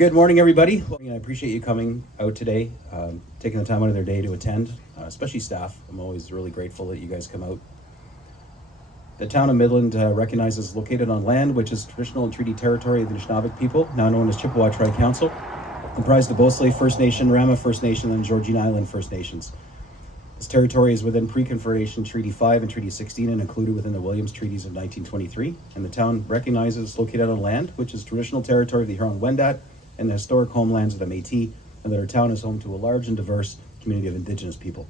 Good morning, everybody. I appreciate you coming out today, taking the time out of their day to attend, especially staff. I'm always really grateful that you guys come out. The town of Midland recognizes located on land which is traditional and treaty territory of the Anishinaabe people, now known as Chippewa Tri-Council, comprised of Bow Slave First Nation, Rama First Nation, and Georgina Island First Nations. This territory is within Pre-Confederation Treaty 5 and Treaty 16 and included within the Williams Treaties of 1923. And the town recognizes located on land which is traditional territory of the Huron-Wendat and the historic homelands of the Métis, and that our town is home to a large and diverse community of Indigenous people.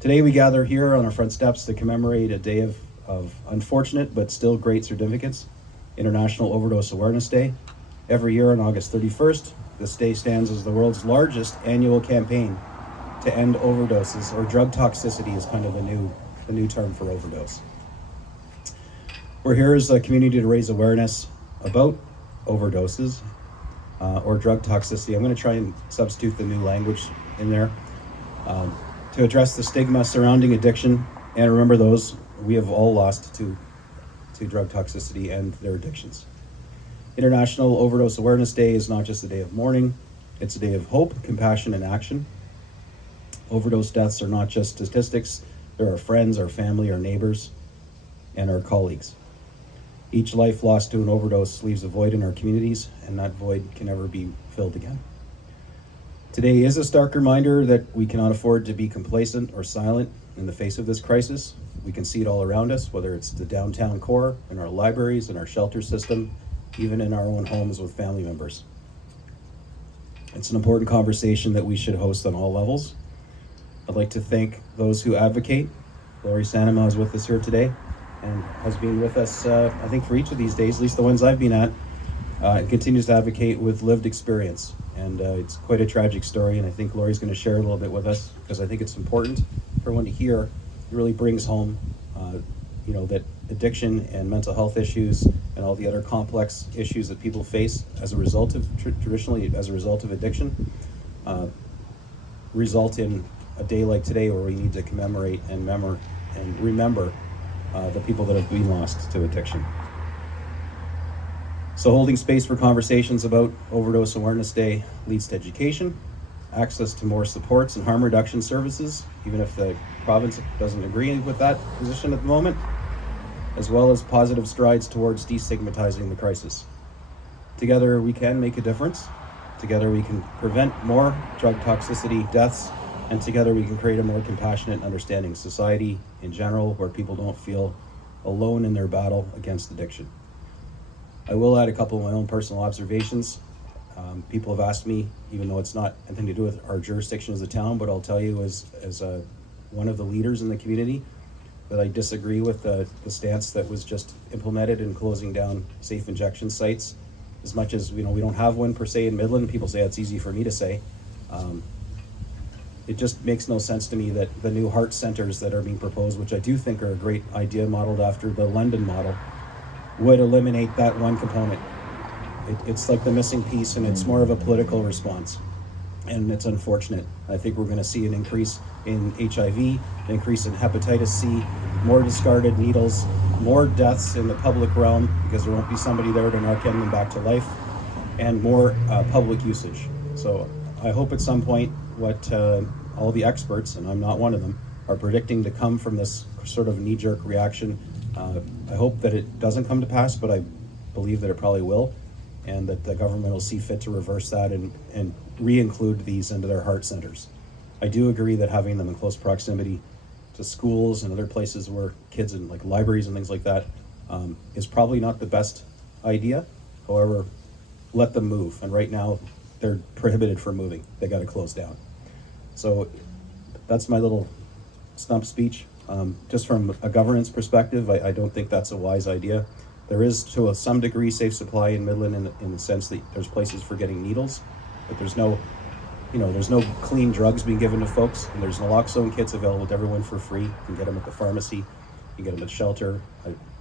Today we gather here on our front steps to commemorate a day of unfortunate but still great significance, International Overdose Awareness Day. Every year on August 31st, this day stands as the world's largest annual campaign to end overdoses, or drug toxicity is kind of the new term for overdose. We're here as a community to raise awareness about overdoses or drug toxicity. I'm going to try and substitute the new language in there to address the stigma surrounding addiction and remember those we have all lost to drug toxicity and their addictions. International Overdose Awareness Day is not just a day of mourning, it's a day of hope, compassion, and action. Overdose deaths are not just statistics, they're our friends, our family, our neighbors, and our colleagues. Each life lost to an overdose leaves a void in our communities, and that void can never be filled again. Today is a stark reminder that we cannot afford to be complacent or silent in the face of this crisis. We can see it all around us, whether it's the downtown core, in our libraries, in our shelter system, even in our own homes with family members. It's an important conversation that we should host on all levels. I'd like to thank those who advocate. Lori Sanema is with us here today and has been with us, I think, for each of these days, at least the ones I've been at, and continues to advocate with lived experience. And it's quite a tragic story, and I think Lori's going to share a little bit with us because I think it's important for everyone to hear. It really brings home, that addiction and mental health issues and all the other complex issues that people face as a result of, traditionally as a result of addiction, result in a day like today where we need to commemorate and remember the people that have been lost to addiction. So holding space for conversations about Overdose Awareness Day leads to education, access to more supports and harm reduction services, even if the province doesn't agree with that position at the moment, as well as positive strides towards destigmatizing the crisis. Together we can make a difference. Together we can prevent more drug toxicity deaths, and together we can create a more compassionate and understanding society in general where people don't feel alone in their battle against addiction. I will add a couple of my own personal observations. People have asked me, even though it's not anything to do with our jurisdiction as a town, but I'll tell you as one of the leaders in the community that I disagree with the stance that was just implemented in closing down safe injection sites. As much as we don't have one per se in Midland, people say it's easy for me to say. It just makes no sense to me that the new heart centers that are being proposed, which I do think are a great idea modeled after the London model, would eliminate that one component. It's like the missing piece, and it's more of a political response. And it's unfortunate. I think we're going to see an increase in HIV, an increase in hepatitis C, more discarded needles, more deaths in the public realm because there won't be somebody there to narc them back to life, and more public usage. So I hope at some point what all the experts, and I'm not one of them, are predicting to come from this sort of knee-jerk reaction. I hope that it doesn't come to pass, but I believe that it probably will, and that the government will see fit to reverse that and re-include these into their heart centers. I do agree that having them in close proximity to schools and other places where kids in like libraries and things like that is probably not the best idea. However, let them move. And right now they're prohibited from moving. They got to close down. So that's my little stump speech. Just from a governance perspective, I don't think that's a wise idea. There is, to some degree, safe supply in Midland in the sense that there's places for getting needles, but there's no clean drugs being given to folks, and there's naloxone kits available to everyone for free. You can get them at the pharmacy, you can get them at shelter.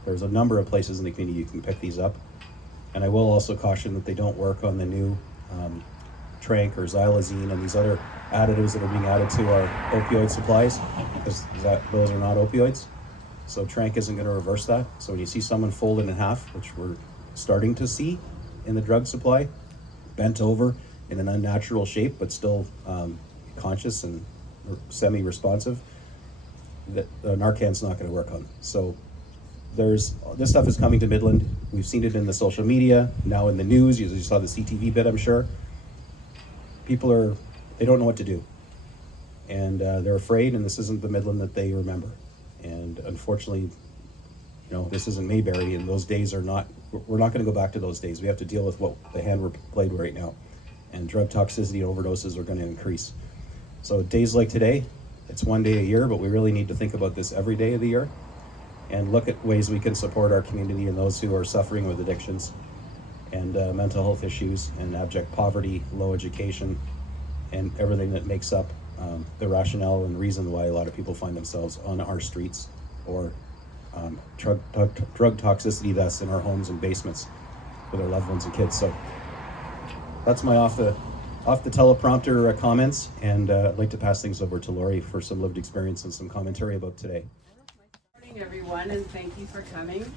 There's a number of places in the community you can pick these up. And I will also caution that they don't work on the new Trank or xylazine and these other additives that are being added to our opioid supplies, because those are not opioids. So Trank isn't going to reverse that. So when you see someone folded in half, which we're starting to see in the drug supply, bent over in an unnatural shape, but still conscious and semi-responsive, that Narcan's not going to work on. So this stuff is coming to Midland. We've seen it in the social media, now in the news. You saw the CTV bit, I'm sure. People they don't know what to do. And they're afraid, and this isn't the Midland that they remember. And unfortunately, this isn't Mayberry, and those days we're not going to go back to those days. We have to deal with what the hand we're played with right now. And drug toxicity and overdoses are going to increase. So days like today, it's one day a year, but we really need to think about this every day of the year and look at ways we can support our community and those who are suffering with addictions and mental health issues and abject poverty, low education, and everything that makes up the rationale and reason why a lot of people find themselves on our streets or drug toxicity deaths in our homes and basements with our loved ones and kids. So that's my off the teleprompter comments, and I'd like to pass things over to Lori for some lived experience and some commentary about today. Good morning, everyone, and thank you for coming.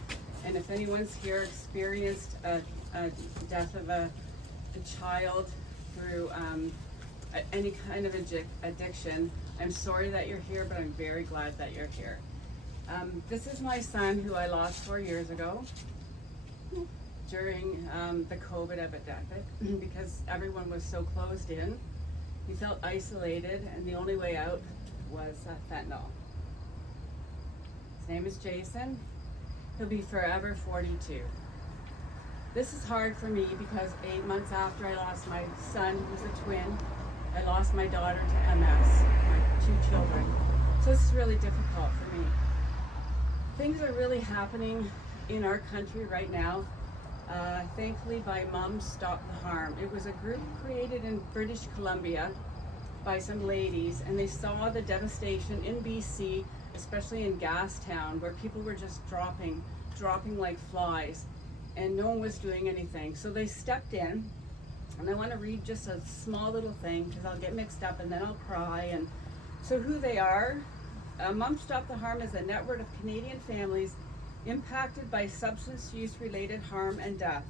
And if anyone's here experienced a death of a child through any kind of addiction, I'm sorry that you're here, but I'm very glad that you're here. This is my son, who I lost 4 years ago during the COVID epidemic because everyone was so closed in. He felt isolated, and the only way out was fentanyl. His name is Jason. He'll be forever 42. This is hard for me because 8 months after I lost my son, who was a twin, I lost my daughter to MS, my 2 children. So this is really difficult for me. Things are really happening in our country right now. Thankfully, by Moms Stop the Harm. It was a group created in British Columbia by some ladies, and they saw the devastation in BC, especially in Gastown, where people were just dropping like flies, and no one was doing anything. So they stepped in, and I want to read just a small little thing because I'll get mixed up and then I'll cry. And so who they are, Moms Stop the Harm is a network of Canadian families impacted by substance use related harm and death.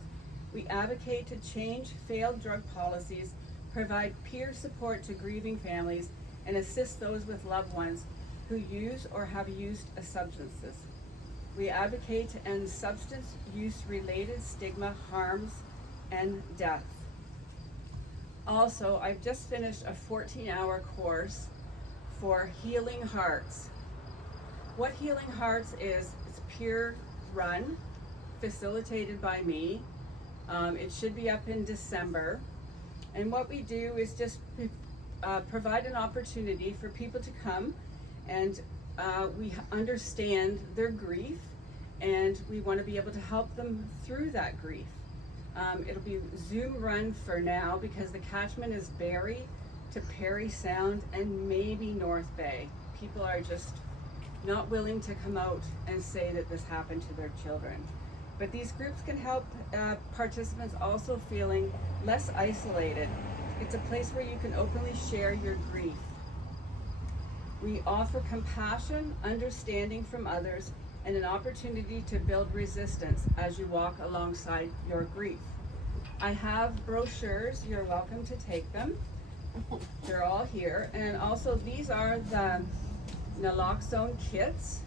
We advocate to change failed drug policies, provide peer support to grieving families, and assist those with loved ones who use or have used substances. We advocate to end substance use related stigma, harms, and death. Also, I've just finished a 14-hour course for Healing Hearts. What Healing Hearts is, it's peer run, facilitated by me. It should be up in December. And what we do is just provide an opportunity for people to come, and we understand their grief, and we want to be able to help them through that grief. It'll be Zoom run for now because the catchment is Barrie to Perry Sound and maybe North Bay. People are just not willing to come out and say that this happened to their children. But these groups can help participants also feeling less isolated. It's a place where you can openly share your grief. We offer compassion, understanding from others, and an opportunity to build resistance as you walk alongside your grief. I have brochures, you're welcome to take them. They're all here. And also these are the naloxone kits.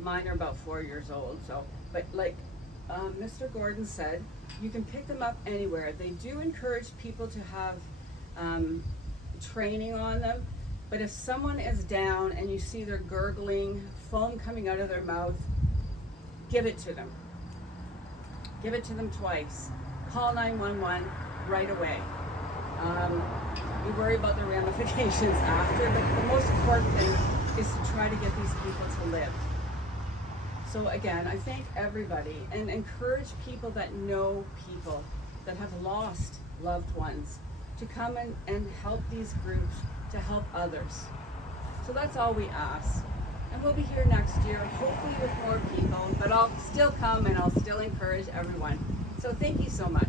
Mine are about 4 years old, but like Mr. Gordon said, you can pick them up anywhere. They do encourage people to have training on them, but if someone is down and you see they're gurgling, foam coming out of their mouth, give it to them. Give it to them twice. Call 911 right away. We worry about the ramifications after, but the most important thing is to try to get these people to live. So again, I thank everybody and encourage people that know people that have lost loved ones to come and help these groups to help others. So that's all we ask. And we'll be here next year, hopefully with more people, but I'll still come and I'll still encourage everyone. So thank you so much.